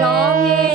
longing.